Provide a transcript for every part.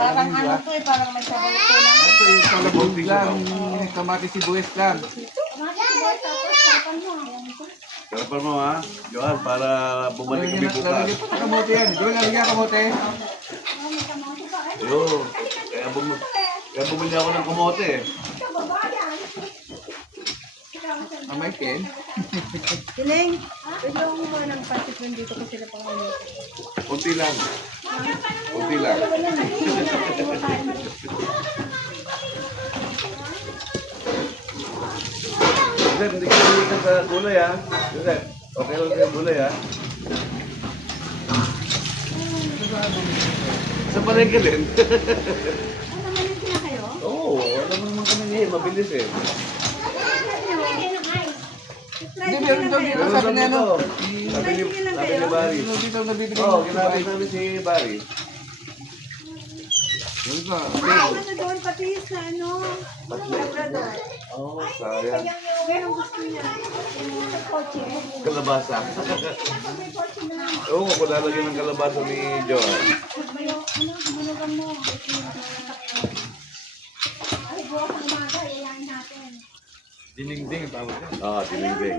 Parang ano to eh, parang may sabaw to lang. Ito yung kalabog lang, kamatis sibuyas lang. Sarapan mo ha, Johan, para bumalik kami bukas. Lalagyan pa sa kamote yan. Doon lalagyan kamote. Ayun, kaya bumili ako ng kamote eh. Amay Ken. Siling, pwede ako kumuha ng patik nandito ko sila pang ano. Kunti lang. Kunti lang. Joseph, hindi ka nalikan sa gulay ha. Joseph, okay lang sa gulay ha. Sa palengke din. Ano naman yung sila kayo? Oo, alam mo naman kami niya, mabilis eh. Hindi, meron daw dito. Sabi na ano. Sabi ni Barry. Meron dito nabibigay. Oo, ginamit namin si Barry. Meron ka. Ano doon, patis na ano? Labrador. Oo, sayang. Ganun gusto niya. Sa kotse. Kalabasa. Oo, kung lalagyan ng kalabasa ni Johan. Manugang mo. Ay, bukas ang umaga, iyayain natin. Dinding-ding ang tawag yan. Oo, tinigding.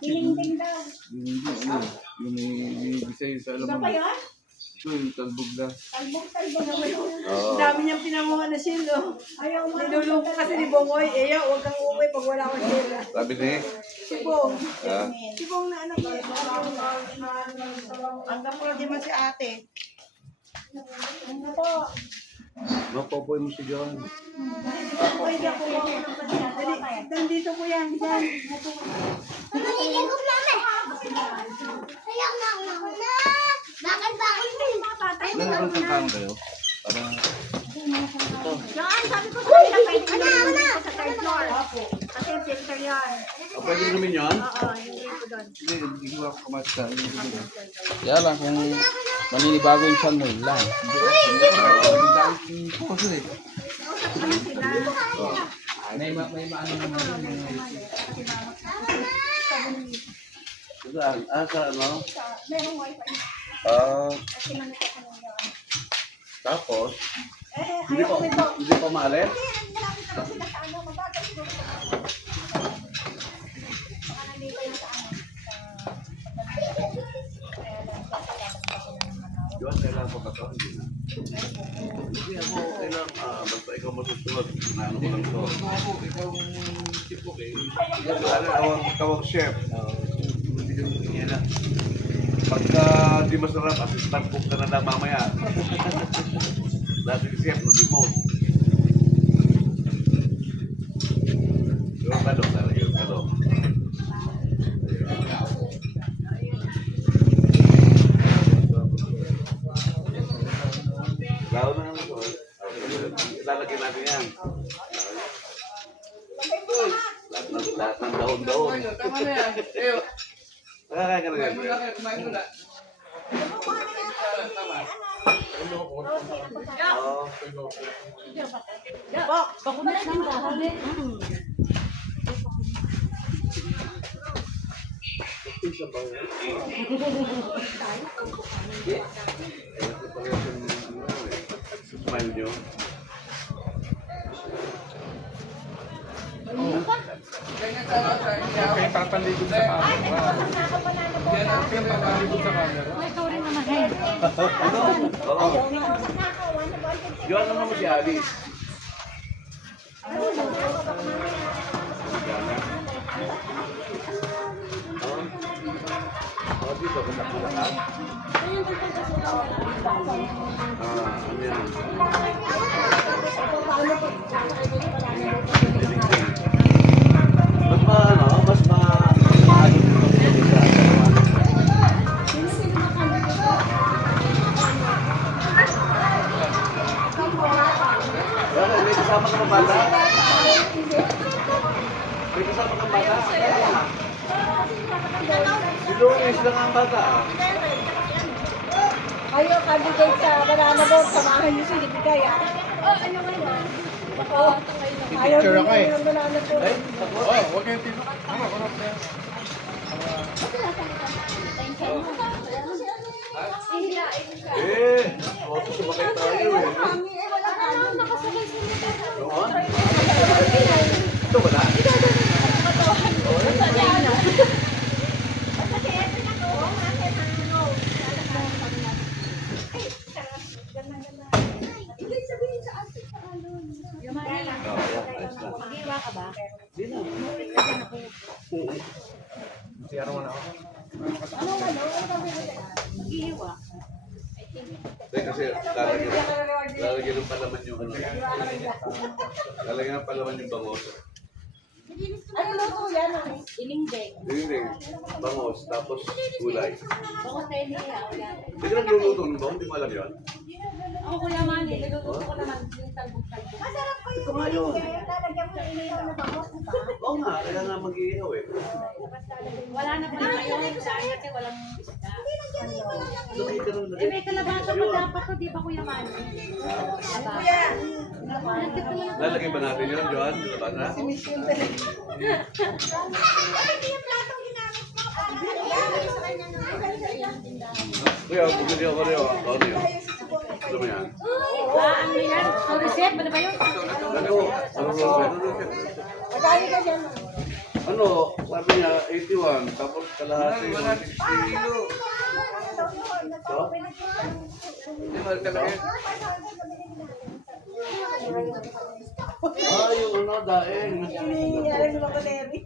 Hilingding daw. Ano? Yung may bisay sa alam Isa mo. pa yun? Ito yung talbog na. Talbog-talbog na yun. Oo. Ang dami niyang pinamuha na silo. Ayaw mo. Niluluko kasi ni Bongoy, huwag kang uuwi pag wala akong sila. Sabi ni, Si Bong. ah, Si Bong na anak eh. Hanggang po di man si ate. Ano po? mapopoy mo si Johan. Pwede ako yung ng Nandito ko yan. Yan. Mamimigay ko namin. Sayang na ako na. Bakit mo? Meron kang kang kayo? Para, Yan, sabi ko sa kanila pwede ka naman sa third floor. Kasi yung filter yan. pwede namin yun? Oo, yung green ko doon. Hindi, hindi ko ako kamatis sa kaya lang kung maninibago yung chan mo yun lang. Ang dahil yung puso eh. May maano naman yun. Saan? Ah, sa ano? Merong wifi. Ah, Kasi manito ko nung yun. tapos, Eh, hindi ayaw pa, ko ito. hindi pa maalis? Malapit na sila sa ano, mabagal siguro sa baka nandito yung sa ano. Johan, kailangan mo ka to? Hindi na. Hindi ako, kailangan, basta ikaw masusunod. Naano mo lang to. Ako, ikaw yung tipo eh. Ikaw ang chef. Pagka di masarap, assistant cook ka na lang mamaya. Dati si chef, nag-remote. Yung talong, talaga yung talong. Lalo na ano to. Lalagyan natin yan. Lahat ng dahon-dahon. Tama na yan. Eyo. Nakakain ka na yan. Kumain mo na. Oo. Smile nyo. Kaya papaligod sa camera. Yan ang papaligod sa camera. Oo. Diyan naman mo si Alice. Oh, dito, kung nakulaan. Ano yan? Mas maano dito sa Bakit? May kasama ka ng bata? May kasama kang bata? Si Luis lang ang bata. Ayaw candidate sa banana boat. Samahan niyo si Libigay ah. Ano ngayon? Oo. Ayaw Picture ako eh. ng banana boat. Oh, huwag kayong tino. Ano, ano pa yan? Eh! Kasi lalagyan ng palaman yung ano. Lalagyan ng palaman yung bangos. Ano luto yan? Ilingbeng. Dinding, bangos, tapos gulay. Bako sa Elia. Hindi ka nagluluto ng bangos, hindi mo alam yun? Ako Kuya Manny, niluluto ko naman yung talbog-talbog. Masarap ko Ito nga yun. Lalagyan mo ng inihaw na bangos, di ba? Oo nga, kaya nga mag-iihaw eh. Wala na pala ngayon. Saan kasi walang isda. Lumay ka nung Eh, may kalabasa pa dapat to, di ba Kuya Manny? Kuya. Lalagyan ba natin yun, Johan? Kalabasa? Kuya, bumili ako rin. Ano yun? Ano mo yan? Ano yan? Ang receipt, ano ba yun? Magkano ka dyan? Ano, sabi niya, 81, tapos kalahati, 160. So? Yung ano, daing. Hinihingi ng mga Neri.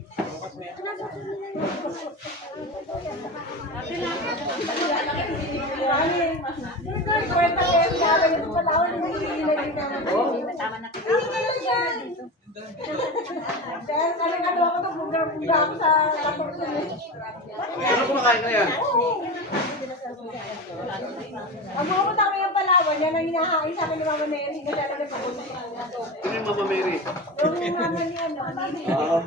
Kwenta kayo sa akin yung Palawan, hinihingi na din naman. Tama na. Dahil ano ako ng buga ako sa laptop ko. Ano kumakain na yan? Ang bumunta kami ng Palawan, yan ang hinahain sa akin ni Mama Mary. Kasi alam na papunta sa laptop. Ano yung Mama Mary? Yung mama ni ano,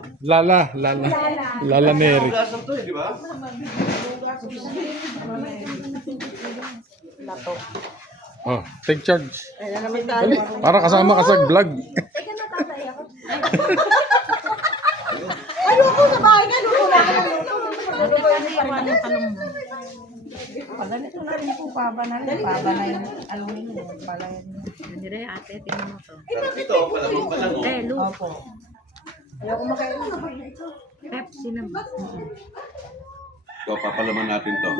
Lala Mary. Hugasan to eh, di ba? Oh, take charge. Ay, na naman tayo. Para kasama ka sa vlog. Teka na, tatay ako. Ayoko sa bahay ka, luto na ako ng luto. Ano ba yung parang yung talong mo? Ganito na rin po, paba na rin. Paba na yung aluminum. Pala yun. Hindi rin ate, tingnan mo to. Ito, palamang palango. Telo. Opo. Ayoko makain. Pepsi naman. Ito, papalaman natin to.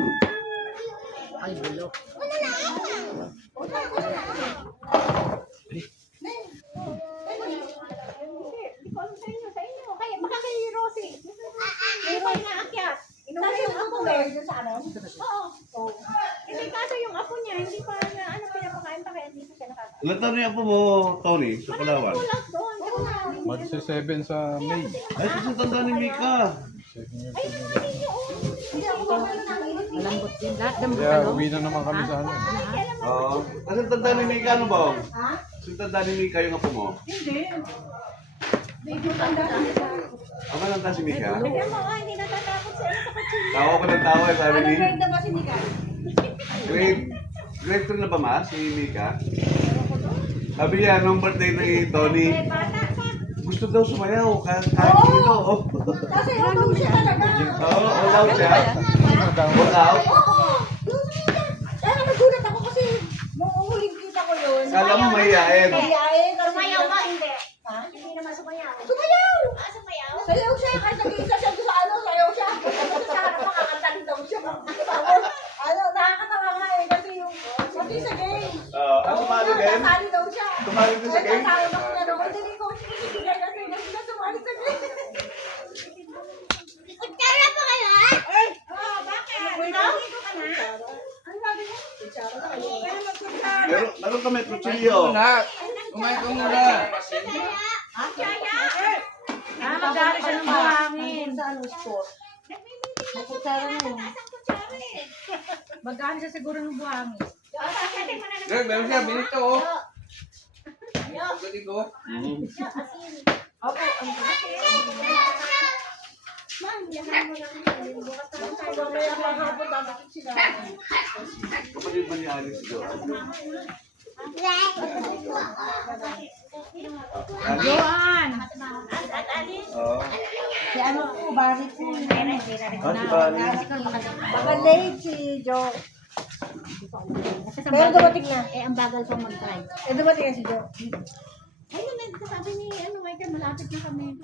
Ay, bulok. Hindi ko alam sa inyo, sa inyo. Kaya baka kay Rosie. Hindi ko inaakyat. Kasi yung apo eh. Sa ano? Oo. Kasi kaso yung apo niya, hindi pa na ano pinapakain pa kaya hindi pa siya nakakain. Ilan taon yung apo mo, Tony, sa Palawan? Kulang doon. Magsa-7 sa May. Ay, susutanda ni Mika. Malambot din. Lahat ng Kaya ano? uwi na naman kami sa ano. Oo. Kasi tanda ni Mika, ano ba? Tanda ni Mika yung apo mo? Hindi. Medyo tanda lang siya. Ama nanta si Mika? Kaya mo, hindi natatakot sa ano sa kutsilyo. Tawa ko ng tawa, sabi Ano ni... grade na ba si Nika? Grade 2 na ba ma, si Mika? Sabi niya, nung birthday ni Tony, Bata pa. gusto daw sumayaw, kahit dito. Kasi utom siya talaga. Oo, all out siya. All out. Kaya nagulat ako kasi nung huling kita ko yun. Kala mo mahihain. Mahihain kasi. Sumayaw ba? Hindi. Ha? Hindi naman sumayaw. Sumayaw! Sumayaw? Sayaw siya, kahit nag-iisa siya doon sa ano, sayaw siya. Kasi sa harap makakantarin daw siya. Tapos, ano, nakakatawa nga eh, kasi yung, pati sa game. Ano sumali din? Nasali daw siya. Sumali din sa game? Nasali daw siya. Hindi ko sinigay kasi hindi sila sumali sa game. Kutsara pa kayo, ha? Bakit? Dito ka na? Ano sabi mo? Kutsara na kayo. Kaya magkutsara. Meron kami kutsilyo. Kumain ka muna. Magaling siya ng buhangin. Sa ano, sport. Magkutsara na yun. Magaling siya siguro ng buhangin. Greg, meron siya, binito oh. Pagdating ko. Opo, ano ba? Mamaya kahapon dapat sila. Kapatid ba ni Alice doon? Joan! Oo. Si ano po, bari po. Si Bali. Baka late si Joe. Kasi sa Pero dumating na. eh, ang bagal pang mag-drive. Dumating na si Joe. Ayun, sabi ni ano, Michael, malapit na kami.